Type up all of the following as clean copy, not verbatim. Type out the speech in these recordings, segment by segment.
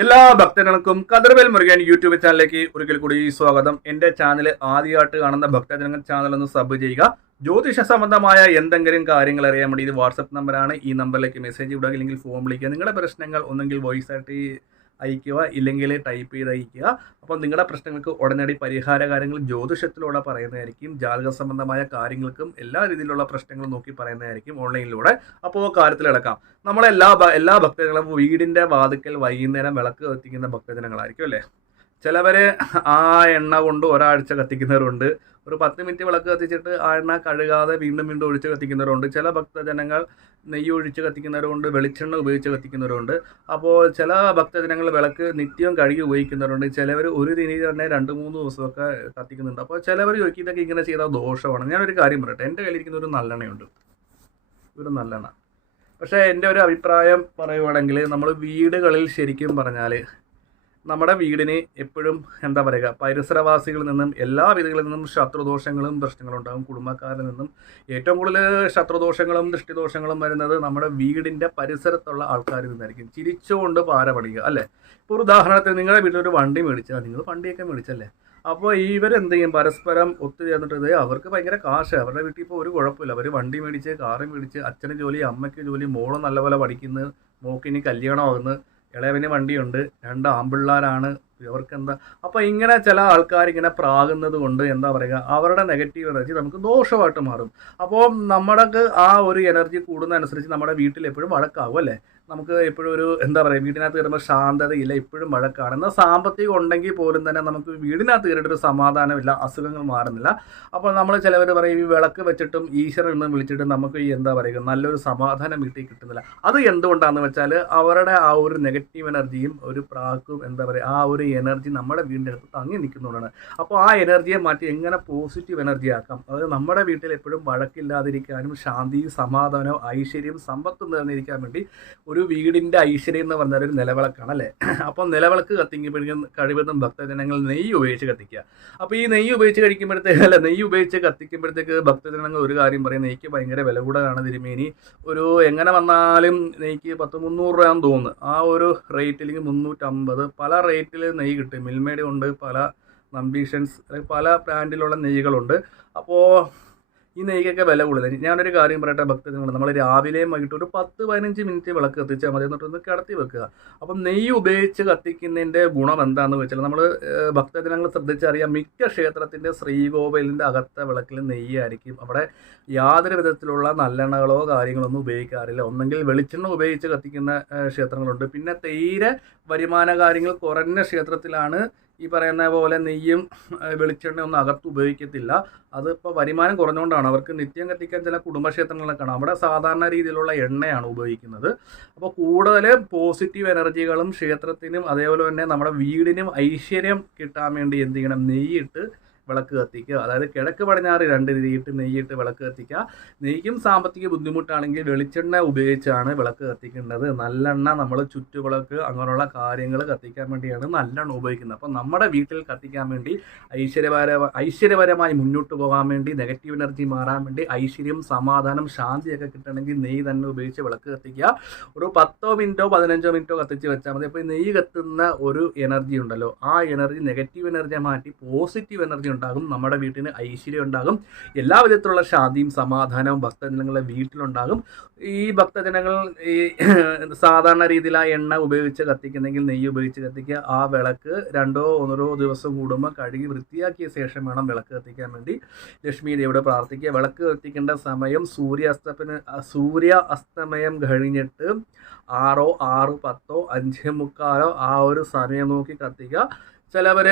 എല്ലാ ഭക്തജനങ്ങൾക്കും കതിർവേൽ മുരുകൻ യൂട്യൂബ് ചാനലിലേക്ക് ഒരിക്കൽ കൂടി സ്വാഗതം. എന്റെ ചാനൽ ആദ്യമായിട്ട് കാണുന്ന ഭക്തജനങ്ങൾ ചാനൽ ഒന്ന് സബ് ചെയ്യുക. ജ്യോതിഷ സംബന്ധമായ എന്തെങ്കിലും കാര്യങ്ങൾ അറിയാൻ വേണ്ടി ഇത് വാട്സപ്പ് നമ്പറാണ്. ഈ നമ്പറിലേക്ക് മെസ്സേജ് ഇടുക, അല്ലെങ്കിൽ ഫോൺ വിളിക്കുക. നിങ്ങളുടെ പ്രശ്നങ്ങൾ ഒന്നെങ്കിൽ വോയിസ് ആയിട്ട് അയക്കുക, ഇല്ലെങ്കിൽ ടൈപ്പ് ചെയ്ത് അയക്കുക. അപ്പോൾ നിങ്ങളുടെ പ്രശ്നങ്ങൾക്ക് ഉടനടി പരിഹാര കാര്യങ്ങൾ ജ്യോതിഷത്തിലൂടെ പറയുന്നതായിരിക്കും. ജാതക സംബന്ധമായ കാര്യങ്ങൾക്കും എല്ലാ രീതിയിലുള്ള പ്രശ്നങ്ങളും നോക്കി പറയുന്നതായിരിക്കും ഓൺലൈനിലൂടെ. അപ്പോൾ കാര്യത്തിലിടക്കാം. എല്ലാ ഭക്തജനങ്ങളും വീടിൻ്റെ വാതിക്കൽ വൈകുന്നേരം വിളക്ക് കത്തിക്കുന്ന ഭക്തജനങ്ങളായിരിക്കും അല്ലേ. ചിലവർ ആ എണ്ണ കൊണ്ട് ഒരാഴ്ച കത്തിക്കുന്നവരുണ്ട്. ഒരു 10 മിനിറ്റ് വിളക്ക് കത്തിച്ചിട്ട് ആ എണ്ണ കഴുകാതെ വീണ്ടും വീണ്ടും ഒഴിച്ച് കത്തിക്കുന്നവരുണ്ട്. ചില ഭക്തജനങ്ങൾ നെയ്യ് ഒഴിച്ച് കത്തിക്കുന്നവരുണ്ട്, വെളിച്ചെണ്ണ ഉപയോഗിച്ച് കത്തിക്കുന്നവരുണ്ട്. അപ്പോൾ ചില ഭക്തജനങ്ങൾ വിളക്ക് നിത്യവും കഴുകി ഉപയോഗിക്കുന്നവരുണ്ട്. ചിലവർ ഒരു ദിനം തന്നെ 2-3 ദിവസമൊക്കെ കത്തിക്കുന്നുണ്ട്. അപ്പോൾ ചിലവർ ചോദിക്കും ഇതൊക്കെ ഇങ്ങനെ ചെയ്താൽ ദോഷമാണ്. ഞാനൊരു കാര്യം പറയട്ടെ, എൻ്റെ കയ്യിലിരിക്കുന്ന ഒരു നല്ലെണ്ണയുണ്ട്, ഒരു നല്ലെണ്ണ. പക്ഷേ എൻ്റെ ഒരു അഭിപ്രായം പറയുവാണെങ്കിൽ നമ്മൾ വീടുകളിൽ ശരിക്കും പറഞ്ഞാൽ നമ്മുടെ വീടിന് എപ്പോഴും എന്താ പറയുക, പരിസരവാസികളിൽ നിന്നും എല്ലാ വിധങ്ങളിൽ നിന്നും ശത്രുദോഷങ്ങളും പ്രശ്നങ്ങളും ഉണ്ടാകും. കുടുംബക്കാരിൽ നിന്നും ഏറ്റവും കൂടുതൽ ശത്രുദോഷങ്ങളും ദൃഷ്ടിദോഷങ്ങളും വരുന്നത് നമ്മുടെ വീടിൻ്റെ പരിസരത്തുള്ള ആൾക്കാരിൽ നിന്നായിരിക്കും. ചിരിച്ചുകൊണ്ട് പാര പണിയുക അല്ലേ. ഇപ്പോൾ ഒരു ഉദാഹരണത്തിന് നിങ്ങളുടെ വീട്ടിലൊരു വണ്ടി മേടിച്ചാൽ, നിങ്ങൾ വണ്ടിയൊക്കെ മേടിച്ചല്ലേ, അപ്പോൾ ഇവരെന്ത് ചെയ്യും, പരസ്പരം ഒത്തുചേർന്നിട്ട് അവർക്ക് ഭയങ്കര കാശ്. അവരുടെ വീട്ടിൽ ഇപ്പോൾ ഒരു കുഴപ്പമില്ല, അവർ വണ്ടി മേടിച്ച് കാറ് മേടിച്ച്, അച്ഛന് ജോലി അമ്മയ്ക്ക് ജോലി, മോള് നല്ലപോലെ പഠിക്കുന്നു, മോക്കിനി കല്യാണമാകുന്നു, ഇളയവന് വണ്ടിയുണ്ട്, 2 ആൺപിള്ളേരാണ്, ഇവർക്കെന്താ. അപ്പോൾ ഇങ്ങനെ ചില ആൾക്കാർ ഇങ്ങനെ പ്രാകുന്നത് കൊണ്ട് എന്താ പറയുക, അവരുടെ നെഗറ്റീവ് എനർജി നമുക്ക് ദോഷമായിട്ട് മാറും. അപ്പോൾ നമ്മൾക്ക് ആ ഒരു എനർജി കൂടുന്നതനുസരിച്ച് നമ്മുടെ വീട്ടിൽ എപ്പോഴും വഴക്കാകും അല്ലേ. നമുക്ക് എപ്പോഴും ഒരു എന്താ പറയുക, വീടിനകത്ത് കയറുമ്പോൾ ശാന്തതയില്ല, എപ്പോഴും വഴക്കാണ്. എന്നാൽ സാമ്പത്തികം ഉണ്ടെങ്കിൽ പോലും തന്നെ നമുക്ക് വീടിനകത്ത് കയറിയിട്ടൊരു സമാധാനമില്ല, അസുഖങ്ങൾ മാറുന്നില്ല. അപ്പോൾ നമ്മൾ ചിലവർ പറയും ഈ വിളക്ക് വെച്ചിട്ടും ഈശ്വരൻ എന്ന് വിളിച്ചിട്ടും നമുക്ക് ഈ എന്താ പറയുക നല്ലൊരു സമാധാനം വീട്ടിൽ കിട്ടുന്നില്ല. അത് എന്തുകൊണ്ടാണെന്ന് വെച്ചാൽ അവരുടെ ആ ഒരു നെഗറ്റീവ് എനർജിയും ഒരു പ്രാക്കും എന്താ പറയുക ആ ഒരു എനർജി നമ്മുടെ വീടിൻ്റെ അടുത്ത് തങ്ങി നിൽക്കുന്നതുകൊണ്ടാണ്. അപ്പോൾ ആ എനർജിയെ മാറ്റി എങ്ങനെ പോസിറ്റീവ് എനർജി ആക്കാം, അതായത് നമ്മുടെ വീട്ടിൽ എപ്പോഴും വഴക്കില്ലാതിരിക്കാനും ശാന്തിയും സമാധാനവും ഐശ്വര്യവും സമ്പത്തും നിറഞ്ഞിരിക്കാൻ വേണ്ടി ഒരു വീടിൻ്റെ ഐശ്വര്യം എന്ന് പറഞ്ഞാൽ ഒരു നിലവിളക്കാണ് അല്ലേ. അപ്പോൾ നിലവിളക്ക് കത്തിക്കുമ്പോഴേക്കും കഴിവതും ഭക്തജനങ്ങൾ നെയ്യ് ഉപയോഗിച്ച് കത്തിക്കുക. അപ്പോൾ ഈ നെയ്യ് ഉപയോഗിച്ച് കത്തിക്കുമ്പോഴത്തേക്ക് ഭക്തജനങ്ങൾ ഒരു കാര്യം പറയും, നെയ്ക്ക് ഭയങ്കര വില കൂടുതലാണ് തിരുമേനി, ഒരു എങ്ങനെ വന്നാലും നെയ്ക്ക് 10-300 രൂപയാണെന്ന് തോന്നുന്നു. ആ ഒരു റേറ്റിലേക്ക് 350 പല റേറ്റിൽ നെയ്യ് കിട്ടും. മിൽമയുടെ ഉണ്ട്, പല നമ്പീഷൻസ്, പല ബ്രാൻഡിലുള്ള നെയ്യുകളുണ്ട്. അപ്പോൾ ഈ നെയ്ക്കൊക്കെ വില കൂടുതൽ. ഞാനൊരു കാര്യം പറയട്ടെ ഭക്തജനങ്ങൾ, നമ്മൾ രാവിലെയും വൈകിട്ട് ഒരു 10-15 മിനിറ്റ് വിളക്ക് കത്തിച്ചാൽ മതി, എന്നിട്ടൊന്ന് കിടത്തി വെക്കുക. അപ്പം നെയ്യ് ഉപയോഗിച്ച് കത്തിക്കുന്നതിൻ്റെ ഗുണം എന്താണെന്ന് വെച്ചാൽ നമ്മൾ ഭക്തജനങ്ങൾ ശ്രദ്ധിച്ചറിയാം, മിക്ക ക്ഷേത്രത്തിൻ്റെ ശ്രീകോവിലിൻ്റെ അകത്തെ വിളക്കിൽ നെയ്യായിരിക്കും. അവിടെ യാതൊരു വിധത്തിലുള്ള നല്ലെണ്ണകളോ കാര്യങ്ങളൊന്നും ഉപയോഗിക്കാറില്ല. ഒന്നെങ്കിൽ വെളിച്ചെണ്ണ ഉപയോഗിച്ച് കത്തിക്കുന്ന ക്ഷേത്രങ്ങളുണ്ട്. പിന്നെ തീരെ വരുമാന കാര്യങ്ങൾ കുറഞ്ഞ ക്ഷേത്രത്തിലാണ് ഈ പറയുന്ന പോലെ നെയ്യും വെളിച്ചെണ്ണയൊന്നും അകത്ത് ഉപയോഗിക്കത്തില്ല. അതിപ്പോൾ വരുമാനം കുറഞ്ഞുകൊണ്ടാണ്. അവർക്ക് നിത്യം കത്തിക്കാൻ ചില കുടുംബക്ഷേത്രങ്ങളൊക്കെ കാണാം, അവിടെ സാധാരണ രീതിയിലുള്ള എണ്ണയാണ് ഉപയോഗിക്കുന്നത്. അപ്പോൾ കൂടുതൽ പോസിറ്റീവ് എനർജികളും ക്ഷേത്രത്തിനും അതേപോലെ തന്നെ നമ്മുടെ വീടിനും ഐശ്വര്യം കിട്ടാൻ വേണ്ടി എന്ത് ചെയ്യണം, നെയ്യിട്ട് വിളക്ക് കത്തിക്കുക. അതായത് കിഴക്ക് പടിഞ്ഞാറ് 2 രീതിയിട്ട് നെയ്യിട്ട് വിളക്ക് കത്തിക്കുക. നെയ്യും സാമ്പത്തിക ബുദ്ധിമുട്ടാണെങ്കിൽ വെളിച്ചെണ്ണ ഉപയോഗിച്ചാണ് വിളക്ക് കത്തിക്കേണ്ടത്. നല്ലെണ്ണ നമ്മൾ ചുറ്റുവിളക്ക് അങ്ങനെയുള്ള കാര്യങ്ങൾ കത്തിക്കാൻ വേണ്ടിയാണ് നല്ലെണ്ണ ഉപയോഗിക്കുന്നത്. അപ്പോൾ നമ്മുടെ വീട്ടിൽ കത്തിക്കാൻ വേണ്ടി ഐശ്വര്യപരമായി മുന്നോട്ട് പോകാൻ വേണ്ടി, നെഗറ്റീവ് എനർജി മാറാൻ വേണ്ടി, ഐശ്വര്യം സമാധാനം ശാന്തിയൊക്കെ കിട്ടണമെങ്കിൽ നെയ്യ് തന്നെ ഉപയോഗിച്ച് വിളക്ക് കത്തിക്കുക. ഒരു 10 മിനിറ്റോ 15 മിനിറ്റോ കത്തിച്ച് വെച്ചാൽ മതി. അപ്പോൾ ഈ നെയ്യ് കത്തുന്ന ഒരു എനർജി ഉണ്ടല്ലോ, ആ എനർജി നെഗറ്റീവ് എനർജിയെ മാറ്റി പോസിറ്റീവ് എനർജി ഉണ്ടാകും. നമ്മുടെ വീട്ടിന് ഐശ്വര്യം ഉണ്ടാകും. എല്ലാ വിധത്തിലുള്ള ശാന്തിയും സമാധാനവും ഭക്തജനങ്ങളുടെ വീട്ടിലുണ്ടാകും. ഈ ഭക്തജനങ്ങൾ ഈ സാധാരണ രീതിയിൽ ആ എണ്ണ ഉപയോഗിച്ച് കത്തിക്കുന്നെങ്കിൽ നെയ്യ് ഉപയോഗിച്ച് കത്തിക്കുക. ആ വിളക്ക് 2-1 ദിവസം കൂടുമ്പോൾ കഴുകി വൃത്തിയാക്കിയ ശേഷം വേണം വിളക്ക് കത്തിക്കാൻ വേണ്ടി. ലക്ഷ്മി ദേവിയോട് പ്രാർത്ഥിക്കുക. വിളക്ക് കത്തിക്കേണ്ട സമയം സൂര്യ അസ്തമയം കഴിഞ്ഞിട്ട് 6, 10, 5:45 ആ ഒരു സമയം നോക്കി കത്തിക്കുക. ചിലവർ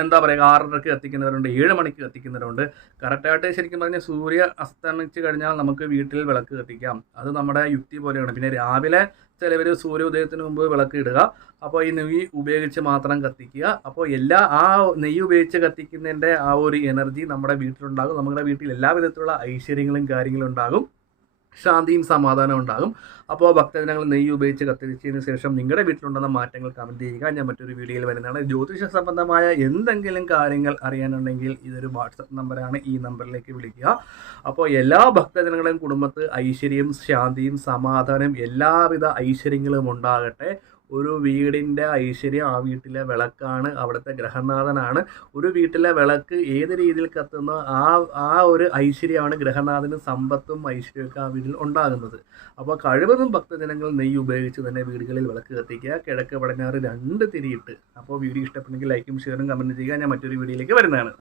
എന്താ പറയുക 6:30 കത്തിക്കുന്നവരുണ്ട്, 7 മണിക്ക് കത്തിക്കുന്നവരുണ്ട്. കറക്റ്റായിട്ട് ശരിക്കും പറഞ്ഞാൽ സൂര്യ അസ്തമിച്ച് കഴിഞ്ഞാൽ നമുക്ക് വീട്ടിൽ വിളക്ക് കത്തിക്കാം. അത് നമ്മുടെ യുക്തി പോലെയാണ്. പിന്നെ രാവിലെ ചിലവർ സൂര്യോദയത്തിന് മുമ്പ് വിളക്ക് ഇടുക. അപ്പോൾ ഈ നെയ്യ് ഉപയോഗിച്ച് മാത്രം കത്തിക്കുക. അപ്പോൾ ആ നെയ്യ് ഉപയോഗിച്ച് കത്തിക്കുന്നതിൻ്റെ ആ ഒരു എനർജി നമ്മുടെ വീട്ടിലുണ്ടാകും. നമ്മുടെ വീട്ടിൽ എല്ലാ വിധത്തിലുള്ള ഐശ്വര്യങ്ങളും കാര്യങ്ങളും ഉണ്ടാകും, ശാന്തിയും സമാധാനവും ഉണ്ടാകും. അപ്പോൾ ഭക്തജനങ്ങൾ നെയ്യ് ഉപയോഗിച്ച് കത്തിച്ചതിന് ശേഷം നിങ്ങളുടെ വീട്ടിലുണ്ടെന്ന മാറ്റങ്ങൾ കമൻറ്റ് ചെയ്യുക. ഞാൻ മറ്റൊരു വീഡിയോയിൽ വരുന്നതാണ്. ജ്യോതിഷ സംബന്ധമായ എന്തെങ്കിലും കാര്യങ്ങൾ അറിയാനുണ്ടെങ്കിൽ ഇതൊരു വാട്സപ്പ് നമ്പറാണ്, ഈ നമ്പറിലേക്ക് വിളിക്കുക. അപ്പോൾ എല്ലാ ഭക്തജനങ്ങളുടെയും കുടുംബത്ത് ഐശ്വര്യവും ശാന്തിയും സമാധാനവും എല്ലാവിധ ഐശ്വര്യങ്ങളും ഉണ്ടാകട്ടെ. ഒരു വീടിൻ്റെ ഐശ്വര്യം ആ വീട്ടിലെ വിളക്കാണ്, അവിടുത്തെ ഗ്രഹനാഥനാണ്. ഒരു വീട്ടിലെ വിളക്ക് ഏത് രീതിയിൽ കത്തുന്നോ ആ ഒരു ഐശ്വര്യമാണ് ഗ്രഹനാഥനും സമ്പത്തും ഐശ്വര്യമൊക്കെ ആ വീട്ടിൽ ഉണ്ടാകുന്നത്. അപ്പോൾ കഴിവതും ഭക്തജനങ്ങൾ നെയ്യ് ഉപയോഗിച്ച് തന്നെ വീടുകളിൽ വിളക്ക് കത്തിക്കുക, കിഴക്ക് പടിഞ്ഞാറ് 2 തിരിയിട്ട്. അപ്പോൾ വീഡിയോ ഇഷ്ടപ്പെട്ടെങ്കിൽ ലൈക്കും ഷെയറും കമൻറ്റ് ചെയ്യുക. ഞാൻ മറ്റൊരു വീഡിയോയിലേക്ക് വരുന്നതാണ്.